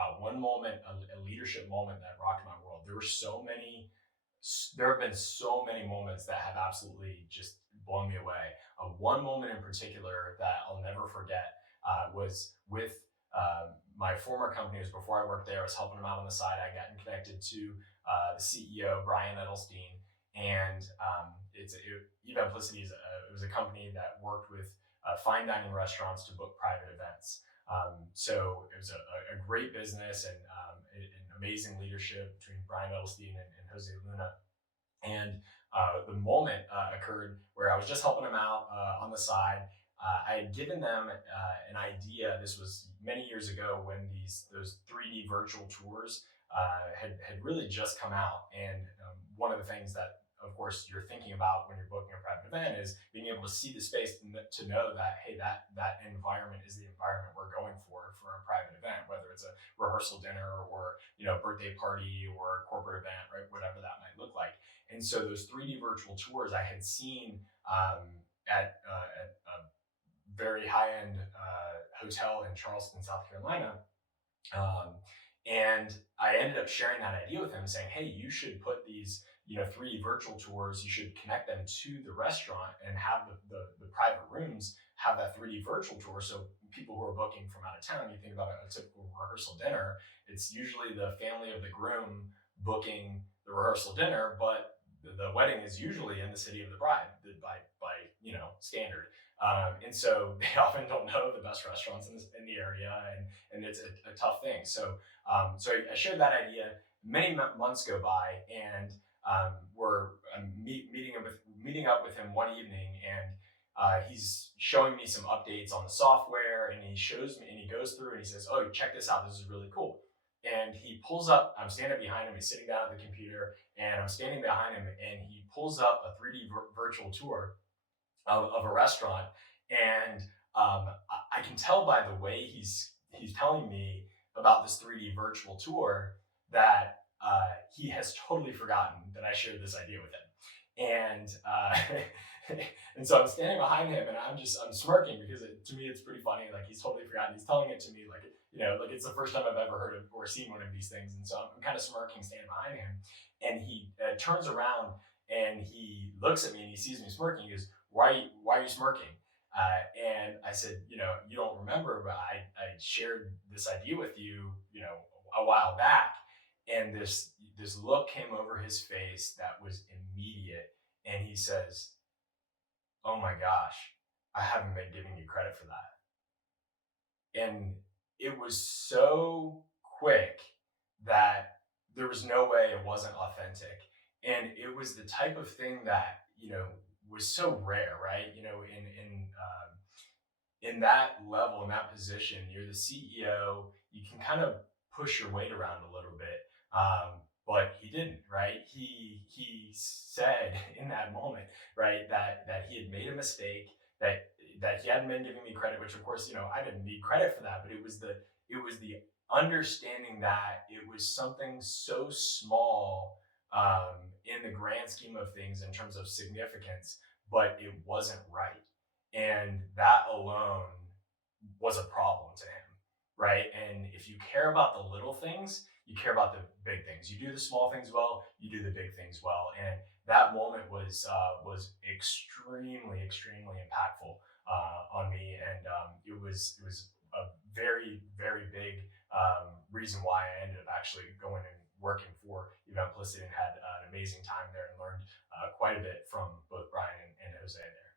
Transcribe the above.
wow, one moment, a leadership moment that rocked my world. There have been so many moments that have absolutely just blown me away. One moment in particular that I'll never forget was with my former company. It was before I worked there. I was helping them out on the side. I got connected to the CEO, Brian Edelstein, and Evamplicity it was a company that worked with fine dining restaurants to book private events. So it was a great business and an amazing leadership between Brian Edelstein and Jose Luna. And the moment occurred where I was just helping them out on the side. I had given them an idea. This was many years ago when those 3D virtual tours had really just come out. And one of the things that, of course, you're thinking about when you're booking a private event is being able to see the space to know that, hey, that environment is the environment we're going for a private event, whether it's a rehearsal dinner or birthday party or corporate event, right? Whatever that might look like. And so those 3D virtual tours I had seen at a very high end hotel in Charleston, South Carolina. Um, and I ended up sharing that idea with him, saying, "Hey, you should put these, 3D virtual tours. You should connect them to the restaurant and have the private rooms have that 3D virtual tour. So people who are booking from out of town, you think about a typical rehearsal dinner. It's usually the family of the groom booking the rehearsal dinner, but the wedding is usually in the city of the bride by standard. And so they often don't know the best restaurants in the area, and it's a tough thing. So I shared that idea. Many months go by, and meeting up with him one evening, and he's showing me some updates on the software, and he shows me, and he goes through, and he says, "Oh, check this out. This is really cool." And he pulls up. I'm standing behind him. He's sitting down at the computer, and I'm standing behind him, and he pulls up a 3D virtual tour of a restaurant, and I can tell by the way he's telling me about this 3D virtual tour that he has totally forgotten that I shared this idea with him. And and so I'm standing behind him, and I'm smirking because to me it's pretty funny. Like, he's totally forgotten. He's telling it to me like like it's the first time I've ever heard of or seen one of these things. And so I'm kind of smirking, standing behind him, and he turns around and he looks at me and he sees me smirking. He goes, why are you smirking? And I said, you don't remember, but I shared this idea with you, a while back. And this look came over his face that was immediate. And he says, "Oh my gosh, I haven't been giving you credit for that." And it was so quick that there was no way it wasn't authentic. And it was the type of thing that, was so rare, right? In that level, in that position, you're the CEO. You can kind of push your weight around a little bit, but he didn't. Right? He said in that moment, right, that he had made a mistake, that he hadn't been giving me credit, which of course, I didn't need credit for that, but it was the understanding that it was something so small in the grand scheme of things in terms of significance, but it wasn't right. And that alone was a problem to him, right? And if you care about the little things, you care about the big things. You do the small things well, you do the big things well. And that moment was extremely, extremely impactful on me, and it was a very, very big reason why I ended up actually going and working for Evamplicity, and had an amazing time there and learned quite a bit from both Brian and Jose there.